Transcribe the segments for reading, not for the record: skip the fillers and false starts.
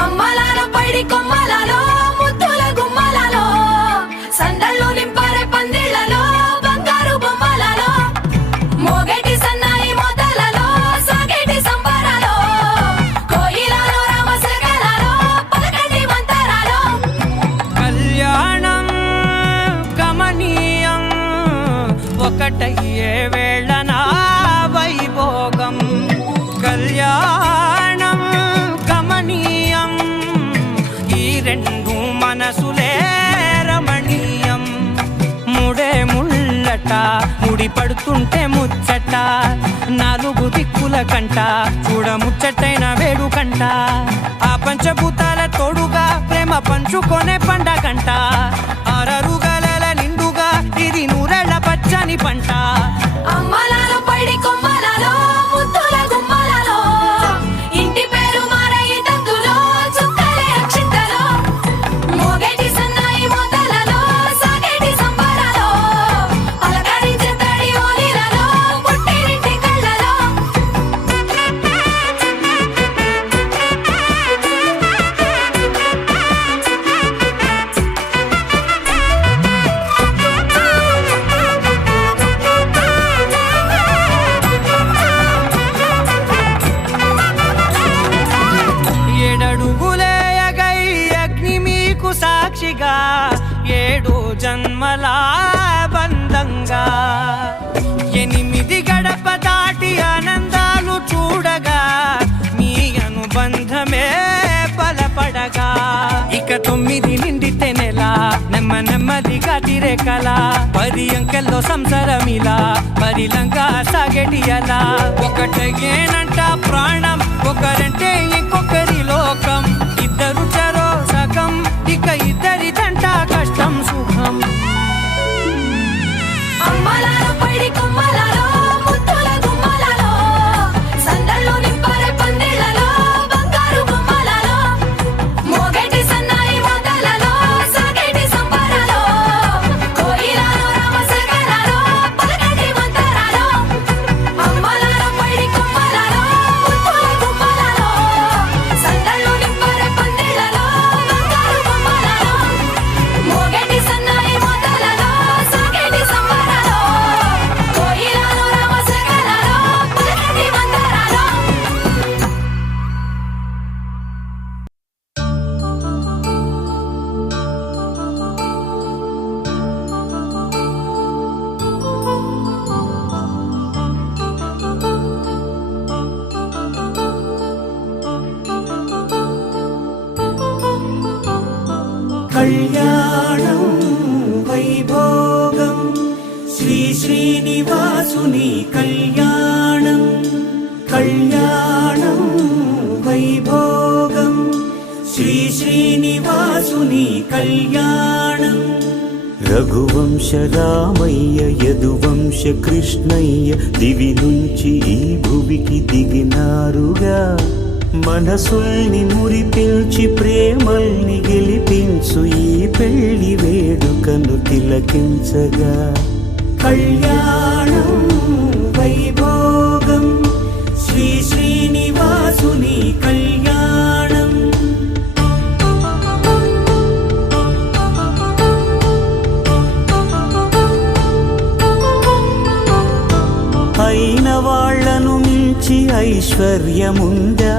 అమ్మలాలో పైడి కొమ్మలలో ముద్దుల గుమ్మలలో సందళ్ళు నింపారే పందిళ్లలో బంగారు బొమ్మలలో మోగేటి సన్నాయి మోతలలో సాగేటి సంబరాలో కోయిలలో రామశకలలో పలకటి మంతరాలో కళ్యాణం గమనీయం ఒకటయ్యే వేళనా వైభోగం కళ్యాణం గమనీయం ఈ రెండు మనసులే రమణీయం ముడే ముళ్ళట ముడి పడుతుంటే ముచ్చట నాలుగు దిక్కుల కంట చూడ ముచ్చటైన వేడుకంట ఆ పంచభూతాల తోడుగా ప్రేమ పంచుకొనే పండగంట ఆరరుగల నిండుగా ఇది నూరెళ్ళ పచ్చని పంట అమ్మలాలో పైడి కొమ్మలలో ముద్దుల గుమ్మలలో ఇంటి పేరు మారయి తందులో చుక్కలే అక్షింతలో మోగేటి సన్నాయి మోతలలో సాగేటి సంబరాలో పలకరించే తడి ఓలిలలో పుట్టినింటి కళ్ళలో ఏడడుగులేయగై అగ్ని మీకు సాక్షిగా ఏడు జన్మల బంధంగా 8 గడప దాటి ఆనందాలు చూడగా మీ అనుబంధమే బలపడగా ఇక 9 నిండితే నెల నెమ్మదిగా తిరే కల 10 అంకెల్లో సంసారమిలా పరిలంగా సాగేటి అలా ఒకటేనంట ప్రాణం ఒకరంటే ఇంకొకరి లోకం ఇద్దరు చరో సగం ఇక ఇద్దరిదంట కష్టం సుఖం అమ్మలాలో పైడి కొమ్మలలో ముద్దుల గుమ్మలలో సందళ్ళు నింపారే పందిళ్లలో బంగారు బొమ్మలలో మోగేటి సన్నాయి మోతలలో సాగేటి సంబరాలో కోయిలలో రామశకలలో పలకటి మంతరాలో అమ్మలాలో పైడి కొమ్మలలో ముద్దుల గుమ్మలలో సందళ్ళు నింపారే పందిళ్లలో బంగారు బొమ్మలలో మోగేటి సన్నాయి మోతలలో సాగేటి సంబరాలో కోయిలలో రామశకలలో పలకటి మంతరాలో కళ్యాణం వైభోగం శ్రీ శ్రీనివాసుని కళ్యాణం కళ్యాణం వైభోగం శ్రీ శ్రీనివాసుని కళ్యాణం రఘువంశ రామయ్య యదువంశ కృష్ణయ్య దివి నుంచి ఈ భువికి దిగినారుగా మనసుల్ని మురిపించి ప్రేమల్ని గెలిపించు ఈ పెళ్లి వేడుకను తిలకించగా కళ్యాణం వైభోగం శ్రీ శ్రీనివాసుని కళ్యాణం అయిన వాళ్లను మించి ఐశ్వర్యముందా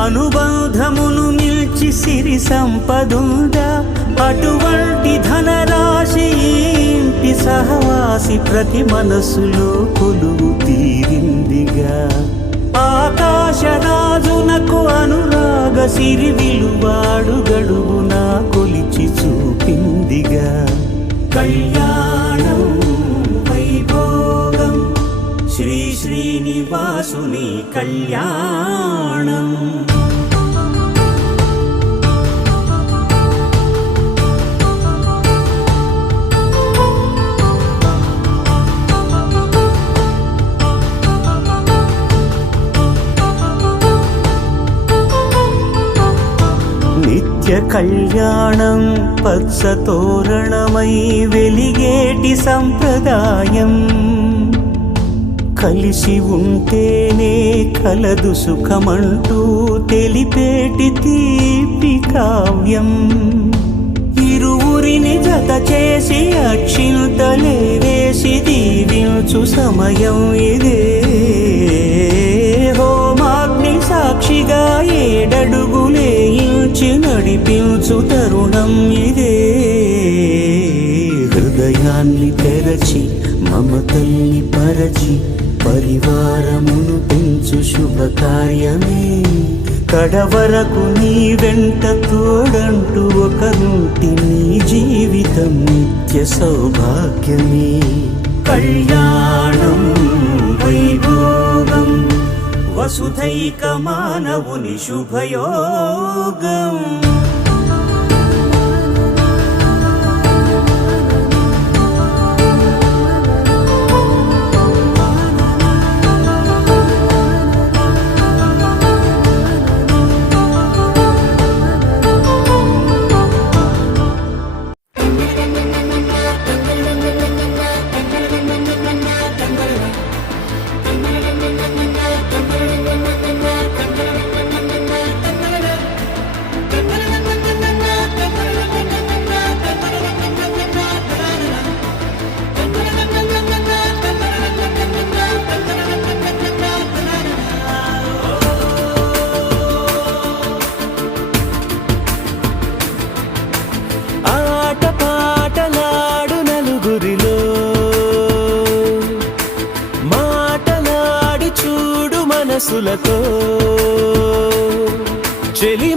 అనుబంధమును మిల్చి సిరి సంపదుందా అటువంటి ధనరాశి ఈ ఇంటి సహవాసి ప్రతి మనసులో కొలువు తీరిందిగా ఆకాశరాజునకు అనురాగ సిరి విలువాడు గడుగునా కొలిచి చూపిందిగా కళ్యాణం వైభోగం శ్రీ శ్రీనివాసుని కళ్యాణం నిత్య కళ్యాణం పచ్చ తోరణమై వెలిగేటి సంప్రదాయం కలిసి ఉంటేనే కలదు సుఖమంటూ తెలిపేటి తీపి కావ్యం ఇరువురిని జత చేసి అక్షింతలే వేసి దీవించు సమయం ఇదే హోమాగ్ని సాక్షిగా ఏడడుగులే ఇంచి నడిపించు తరుణం ఇదే హృదయాన్ని తెరచి మమతల్ని పరచి పరివారమును పెంచు శుభకార్యమే కడవరకు నీ వెంట తోడంటూ ఒకరుంటి నీ జీవితం నిత్య సౌభాగ్యమే కళ్యాణం వైభోగం వసుధైక మానవుని శుభయోగం మనసులతో చెలి